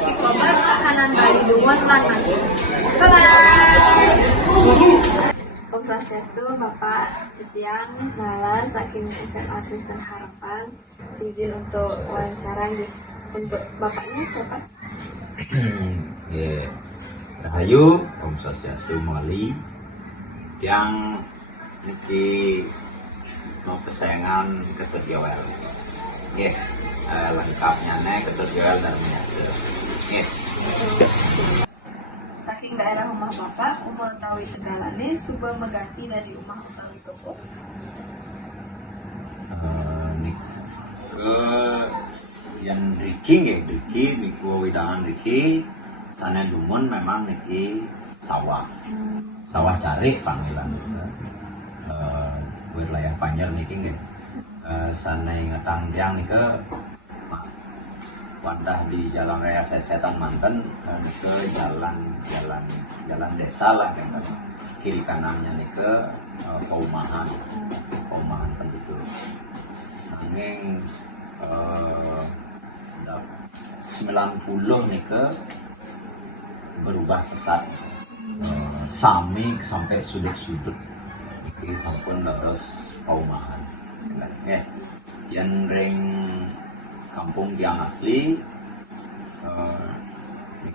Pikobat kahanan Bali Dungun lan Mati. Bye-bye. Om Swastiastu, Bapak Titian Malar saking SMA Kristen Harapan. Izin untuk wawancara nih. Untuk bapaknya siapa? Ya, Rahayu, Om Swastiastu Mali, yang niki mau kesayangan Ketut Joel. Ya, lengkapnya nih Ketut Joel dan Menyase. Ya. Saking daerah rumah bapak, umur tawi segalanya, subah meganti dari rumah utawi toko. Nik ke yang Riki Miku Widangan Riki sana Dumun memang niki sawah cari panggilan wilayah Panjer niki nggih sana ngetang tiang nike Wandah di Jalan Raya Sesetan Manten ke jalan desa lah kan kiri kanannya ke perumahan penduduk. Nanging 90 ke berubah pesat sami sampai sudut-sudut iki sampun terus perumahan. Yang ring kampung tiang asli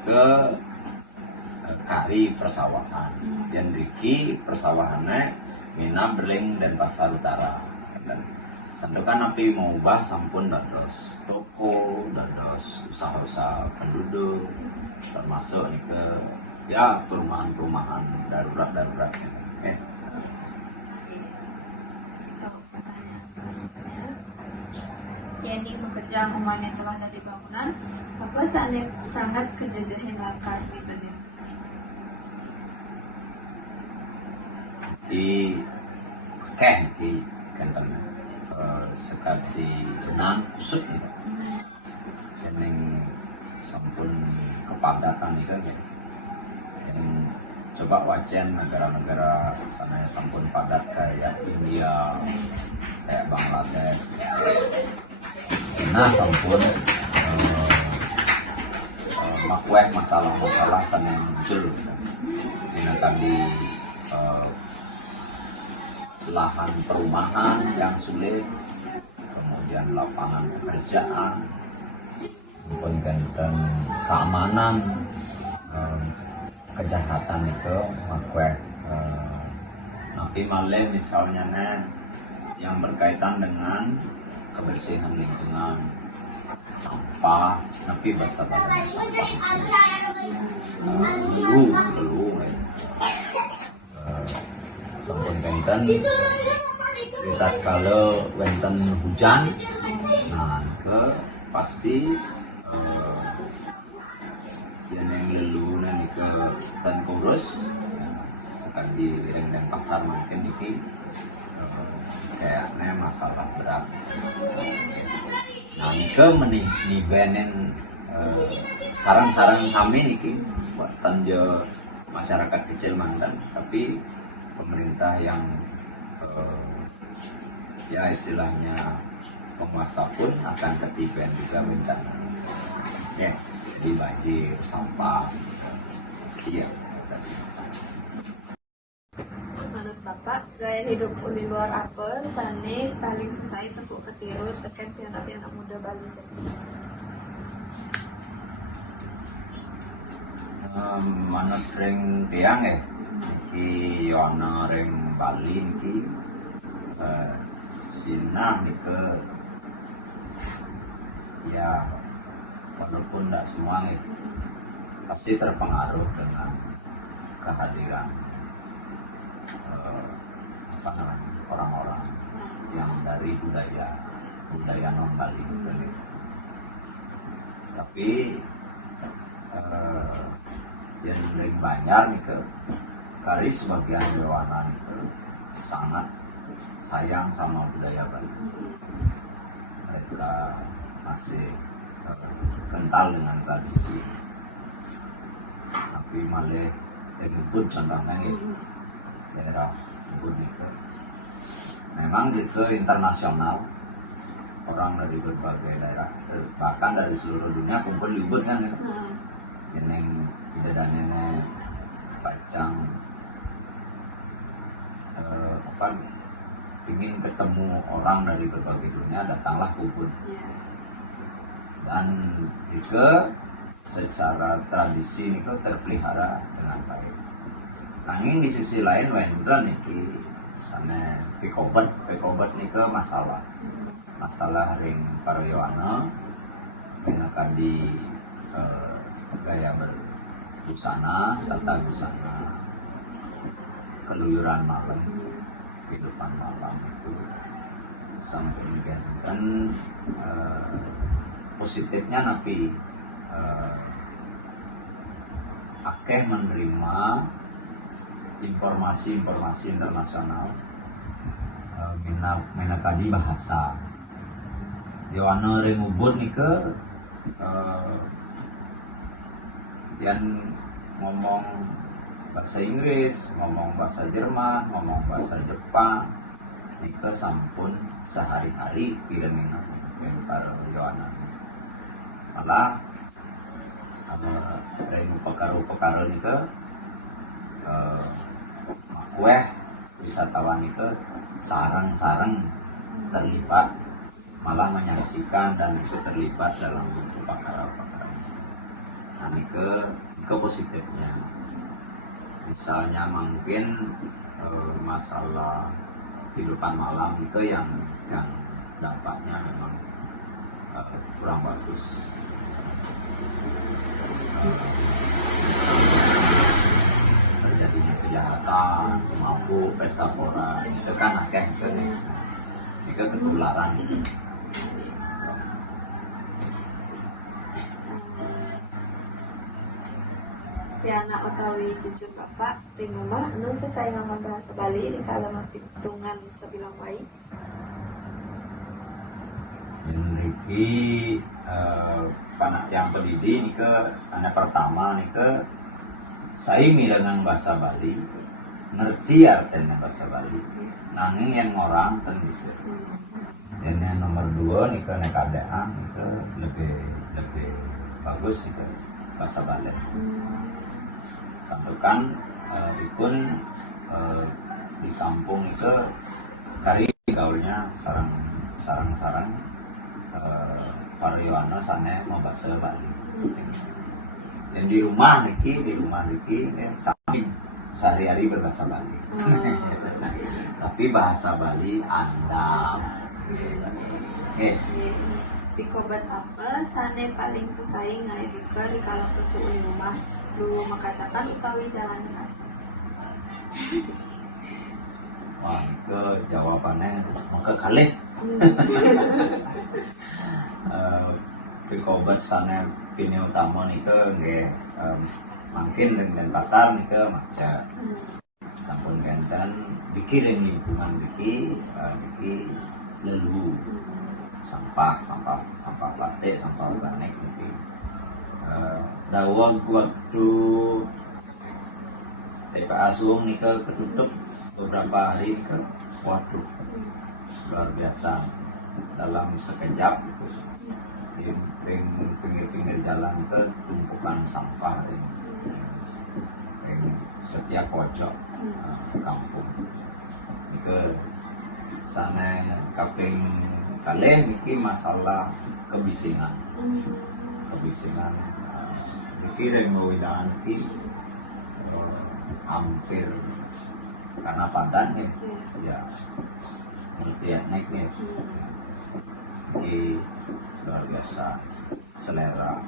ke kari persawahan dan Riki persawahannya Mina Beling dan Pasar Utara dan sandukan api mau ubah sampun dados toko dados usaha-usaha penduduk termasuk ke ya perumahan darurat Yani bekerja umat yang telah dari bangunan, apa sangat kejajahan lakar gimana? di kantor sekali benang kusut yang sampun kepadatan itu ya yang coba wajan negara-negara sana sampun padat kayak India kayak Bangladesh sana sampun makwek masalah-masalah sana yang muncul ini tadi lahan perumahan yang sulit, kemudian lapangan pekerjaan, dan keamanan, kejahatan itu makwek. Tapi malah misalnya yang berkaitan dengan kebersihan lingkungan, sampah, tapi bahasa sampah itu belum. Sampun wenten kita kalau wenten hujan nah ke pasti yang lelu nih ke dan kurus akan di rendang pasar mungkin ini kayaknya masalah berat. Nah ke nih benen sarang-sarang kami nih buat tanja masyarakat kecil Mandan tapi pemerintah yang ya istilahnya penguasa pun akan ketiban juga bencana ya jadi banjir sampah pasti ya. Menurut Bapak, gaya hidup di luar apa sane paling sesuai tepuk ketiru tekan pianak-pianak muda Bali jadi? Manut ring tiang ya iki ana ring Bali iki sinah ke ya walaupun tidak semua pasti terpengaruh dengan kehadiran orang-orang yang dari budaya non Bali tapi yang lebih banyak ke kali sebagian dewanan itu sangat sayang sama budaya Bali. Mereka masih kental dengan tradisi. Tapi malah yang Ubud contohnya daerah Ubud itu memang itu internasional orang dari berbagai daerah, bahkan dari seluruh dunia kumpul libur kan ya. Neneng dan nenek Pacang ingin ketemu orang dari berbagai dunia, datanglah kubun. Dan juga secara tradisi ini terpelihara dengan baik. Nanging di sisi lain wendra niki misalnya pikobat nika masalah ring paryoana menakan di gaya berbusana, tata busana, keluyuran malam, kehidupan malam itu samping kan positifnya napi akeh menerima informasi internasional minakadi bahasa Yohana Rengubun nika yang ngomong bahasa Inggris, ngomong bahasa Jerman, ngomong bahasa Jepang nika sampun sehari-hari pirengina para Yohana malah remu perkara nika kue wisatawan itu sarang-sarang terlibat malah menyaksikan dan itu terlibat dalam perkara-perkara. Nah, ini ke positifnya. Misalnya mungkin masalah kehidupan malam itu yang dampaknya memang kurang bagus. Terjadinya kejahatan, pemabuk, pesta pora, itu kan akeh itu ketularan. Ya anak utawi cucu bapak di rumah nu saya ngomong bahasa Bali di kalaman pitungan sebilang baik. Memiliki panak yang pendidi nih ke anak pertama nih ke saya mirengang bahasa Bali ngerti artinya bahasa Bali nanging yang orang kan bisa. Dan yang nomor 2 nih ke nekadaan itu lebih bagus itu bahasa Bali. Sambukan pun di kampung itu kari gaulnya sarang pariwana sana membahasa Bali. Dan di rumah niki samping sehari-hari berbahasa Bali. Tapi bahasa Bali andam. Pikobat apa sane paling susai ngai di kalau kesuun rumah dulu makacakan utawi jalan kaki. Wah, itu jawabannya maka kalih. Pikobat sana kini utama nih ke mungkin dengan pasar nih ke macet. Sampun gantan bikin lingkungan bikin lelu. Sampah plastik, sampah organik gitu. Waktu TPA Suung nih ketutup beberapa hari ke waduh luar biasa dalam sekejap gitu. Di pinggir jalan ke tumpukan sampah di setiap pojok kampung. Ke sana kaping kalih niki masalah kebisingan. Niki yang mewidaan niki hampir karena padan ya mesti naik nih. Ini luar biasa selera.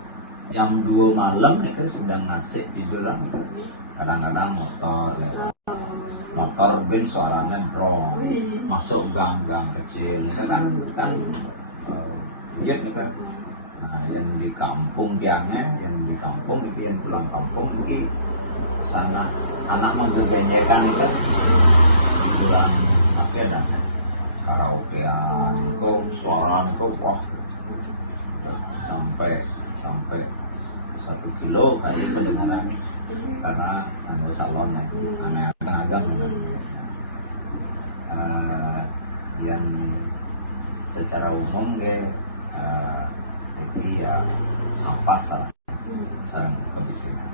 Jam 2 malam niki sedang ngasih tiduran. Kadang-kadang motor ben suaranya drone masuk gang-gang kecil kan lihat nih kan. Nah, yang di kampung tiangnya yang pulang kampung ini sana anak menggegenyekan itu hiburan apa ya karaokean kok suara kok wah sampai 1 kilo kayak pendengaran karena salonnya agak yang secara umum ini ya sampah sarang kebersihan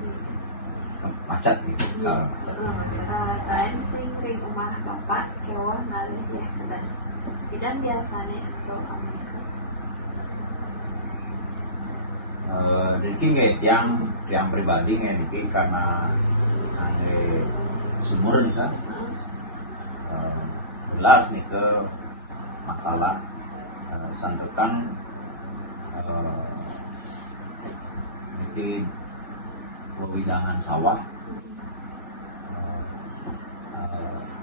macet gitu sarang Lain sing ring rumah bapak kewah ngalih ya kedas. Bidan biasanya atau Amerika. Riki nggak yang pribadi nggak Riki karena ada sumur nih kan jelas nih ke masalah santukan di pewidangan sawah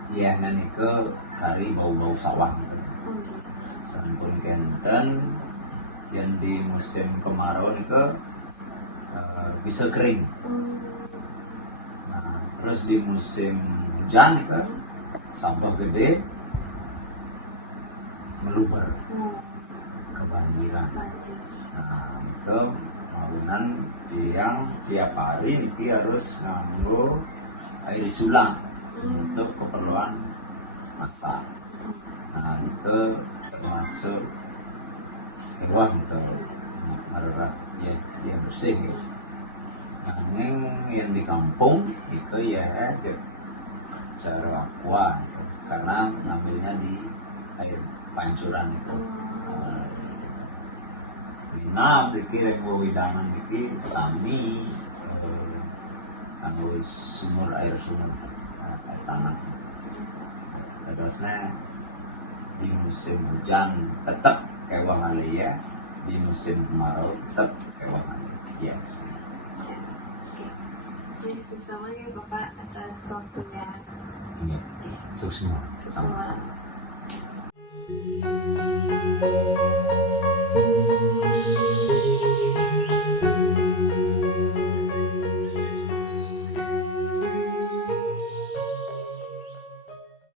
ya nanti ke hari bau-bau sawah gitu. Sampun kenten yang di musim kemarau itu bisa kering. Nah, terus di musim hujan itu sampah gede meluber kebanjiran. Nah, itu malunan yang tiap hari ini harus nganggo air sulang untuk keperluan masak. Nah, itu termasuk hewan gitu, adalah ya bersih. Gitu. Nah, yang di kampung itu ya cara aqua gitu. Karena ngambilnya di air pancuran itu. Nah, pikir yang widangan iki sami kanggo sumur air tanah. Terusnya di musim hujan tetap kewah ya, di musim kemarau tetap kewah ya. Jadi sama ya Bapak atas waktunya. Iya, sukses. Sama.